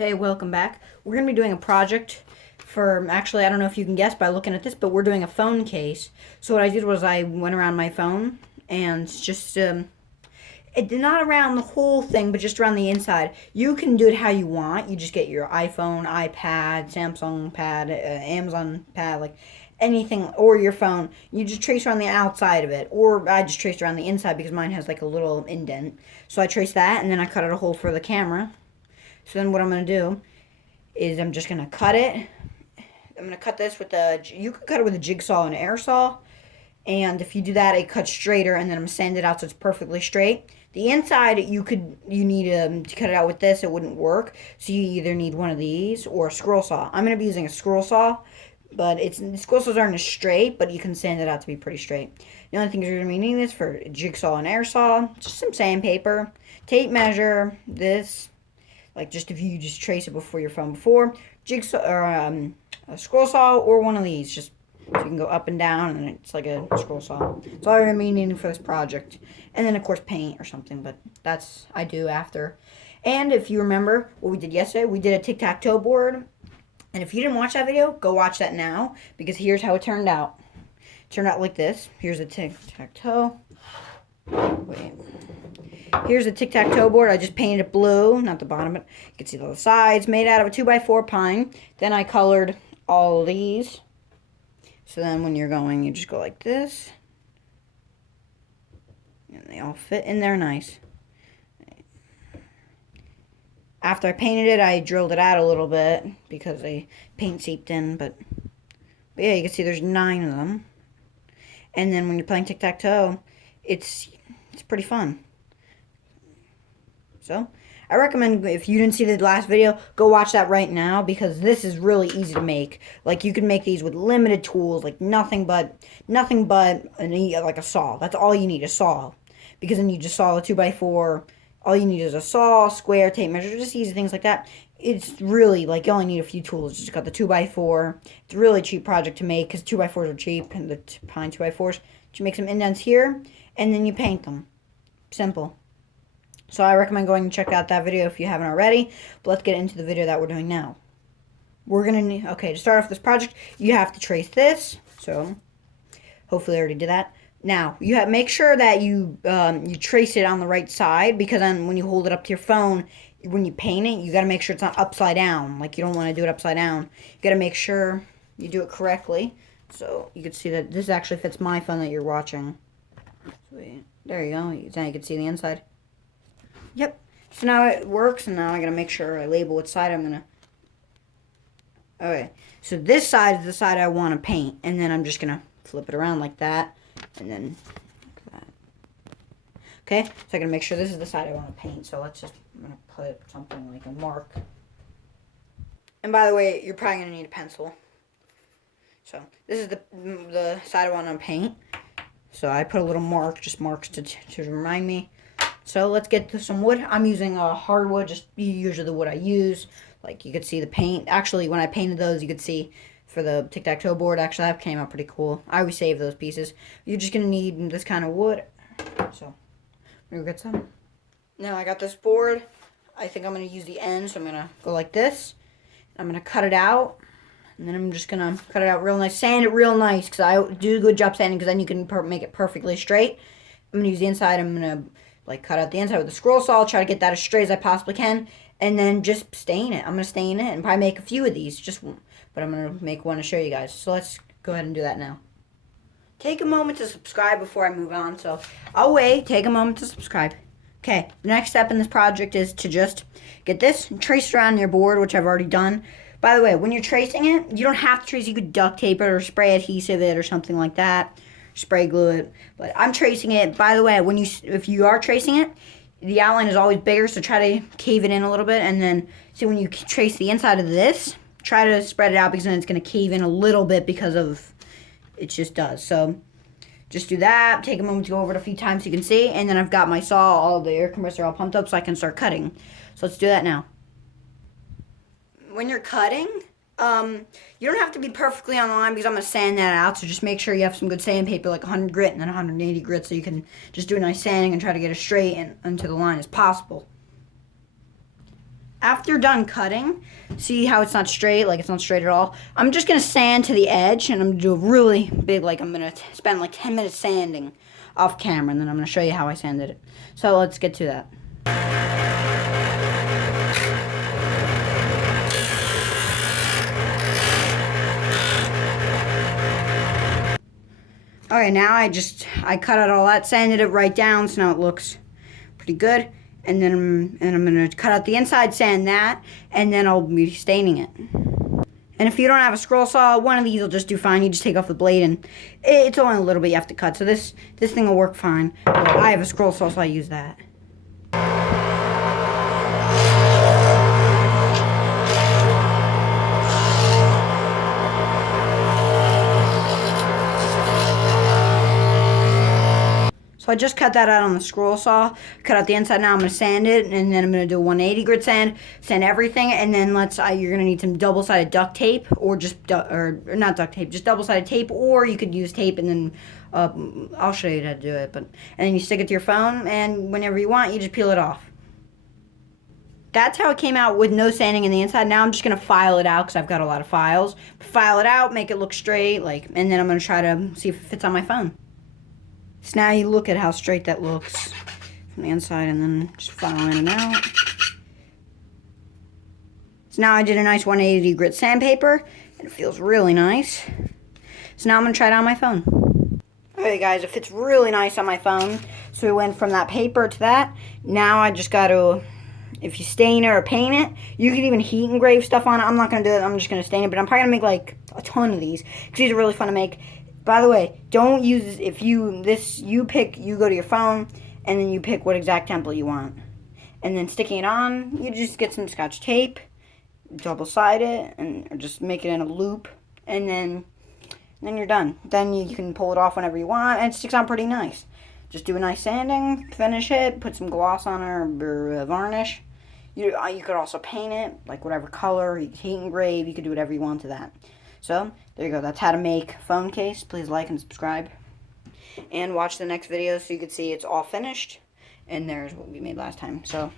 Okay, welcome back. We're going to be doing a project for, actually, I don't know if you can guess by looking at this, but we're doing a phone case. So what I did was I went around my phone and just, it did not around the whole thing, but just around the inside. You can do it how you want. You just get your iPhone, iPad, Samsung pad, Amazon pad, like anything, or your phone. You just trace around the outside of it, or I just traced around the inside because mine has like a little indent. So I traced that, and then I cut out a hole for the camera. So then what I'm going to do is I'm just going to cut it. I'm going to cut this with you could cut it with a jigsaw and an air saw. And if you do that, it cuts straighter, and then I'm going to sand it out so it's perfectly straight. The inside, you need to cut it out with this. It wouldn't work. So you either need one of these or a scroll saw. I'm going to be using a scroll saw, but scroll saws aren't as straight, but you can sand it out to be pretty straight. The only thing you're going to be needing is for a jigsaw and air saw, just some sandpaper, tape measure, this. Like just if you just trace it before your phone before, jigsaw or a scroll saw or one of these, just so you can go up and down and it's like a scroll saw. That's all I'm needing for this project. And then of course paint or something, but that's I do after. And if you remember what we did yesterday, we did a tic-tac-toe board. And if you didn't watch that video, go watch that now because here's how it turned out. It turned out like this. Here's a tic-tac-toe. Wait. Here's a tic-tac-toe board. I just painted it blue, not the bottom, but you can see the sides, made out of a 2x4 pine. Then I colored all of these. So then when you're going, you just go like this. And they all fit in there nice. After I painted it, I drilled it out a little bit because the paint seeped in. But yeah, you can see there's 9 of them. And then when you're playing tic-tac-toe, it's pretty fun. So, I recommend if you didn't see the last video, go watch that right now because this is really easy to make. Like you can make these with limited tools, like nothing but like a saw. That's all you need, a saw. Because then you just saw a 2x4. All you need is a saw, square, tape measure, just easy things like that. It's really like you only need a few tools. Just got the 2x4. It's a really cheap project to make because 2x4s are cheap and the pine 2x4s. You make some indents here and then you paint them. Simple. So I recommend going and check out that video if you haven't already. But let's get into the video that we're doing now. We're going to need, okay, to start off this project, you have to trace this. So hopefully I already did that. Now, make sure that you trace it on the right side because then when you hold it up to your phone, when you paint it, you got to make sure it's not upside down. Like you don't want to do it upside down. You got to make sure you do it correctly. So you can see that this actually fits my phone that you're watching. So, there you go. Now you can see the inside. Yep. So now it works, and now I gotta make sure I label which side I'm gonna. Okay. So this side is the side I want to paint, and then I'm just gonna flip it around like that, and then like that. Okay. So I gotta make sure this is the side I want to paint. So I'm gonna put something like a mark. And by the way, you're probably gonna need a pencil. So this is the side I want to paint. So I put a little mark, just marks to remind me. So let's get to some wood. I'm using a hardwood, just usually the wood I use. Like you could see the paint. Actually, when I painted those, you could see for the tic-tac-toe board, actually that came out pretty cool. I always save those pieces. You're just going to need this kind of wood. So, we'll get some. Now I got this board. I think I'm going to use the end, so I'm going to go like this. I'm going to cut it out. And then I'm just going to cut it out real nice. Sand it real nice, because I do a good job sanding, because then you can make it perfectly straight. I'm going to use the inside. I'm going to cut out the inside with a scroll saw, try to get that as straight as I possibly can, and then just stain it. I'm going to stain it and probably make a few of these, but I'm going to make one to show you guys. So let's go ahead and do that now. Take a moment to subscribe before I move on, so I'll wait. Take a moment to subscribe. Okay, the next step in this project is to just get this and trace it around your board, which I've already done. By the way, when you're tracing it, you don't have to trace. You could duct tape it or spray adhesive it or something like that. Spray glue it, but I'm tracing it. By the way, if you are tracing it, the outline is always bigger, so try to cave it in a little bit, and then see when you trace the inside of this, try to spread it out because then it's going to cave in a little bit because of it just does. So just do that. Take a moment to go over it a few times so you can see, and then I've got my saw, all the air compressor all pumped up, so I can start cutting. So let's do that now. When you're cutting, you don't have to be perfectly on the line because I'm going to sand that out. So just make sure you have some good sandpaper, like 100 grit and then 180 grit, so you can just do a nice sanding and try to get it straight and into the line as possible. After done cutting, see how it's not straight, like it's not straight at all? I'm just going to sand to the edge, and I'm going to do a really big, like I'm going to spend like 10 minutes sanding off camera, and then I'm going to show you how I sanded it. So let's get to that. Alright, now I cut out all that, sanded it right down, so now it looks pretty good. And then I'm going to cut out the inside, sand that, and then I'll be staining it. And if you don't have a scroll saw, one of these will just do fine. You just take off the blade, and it's only a little bit you have to cut. So this thing will work fine. But I have a scroll saw, so I use that. So I just cut that out on the scroll saw, cut out the inside. Now I'm going to sand it, and then I'm going to do a 180 grit sand everything, and then you're going to need some double-sided duct tape, or just, or not duct tape, just double-sided tape, or you could use tape, and then I'll show you how to do it. And then you stick it to your phone, and whenever you want, you just peel it off. That's how it came out with no sanding in the inside. Now I'm just going to file it out, because I've got a lot of files. File it out, make it look straight, and then I'm going to try to see if it fits on my phone. So now you look at how straight that looks from the inside, and then just filing it out. So now I did a nice 180 grit sandpaper, and it feels really nice. So now I'm going to try it on my phone. Alright guys, it fits really nice on my phone. So we went from that paper to that. Now I just got to, if you stain it or paint it, you can even heat engrave stuff on it. I'm not going to do it, I'm just going to stain it, but I'm probably going to make like a ton of these, because these are really fun to make. By the way, don't use, you go to your phone, and then you pick what exact template you want. And then sticking it on, you just get some Scotch tape, double-side it, or just make it in a loop, and then you're done. Then you can pull it off whenever you want, and it sticks on pretty nice. Just do a nice sanding, finish it, put some gloss on it, or varnish. You could also paint it, like whatever color, you could heat engrave, you could do whatever you want to that. So, there you go. That's how to make phone case. Please like and subscribe. And watch the next video so you can see it's all finished. And there's what we made last time. So,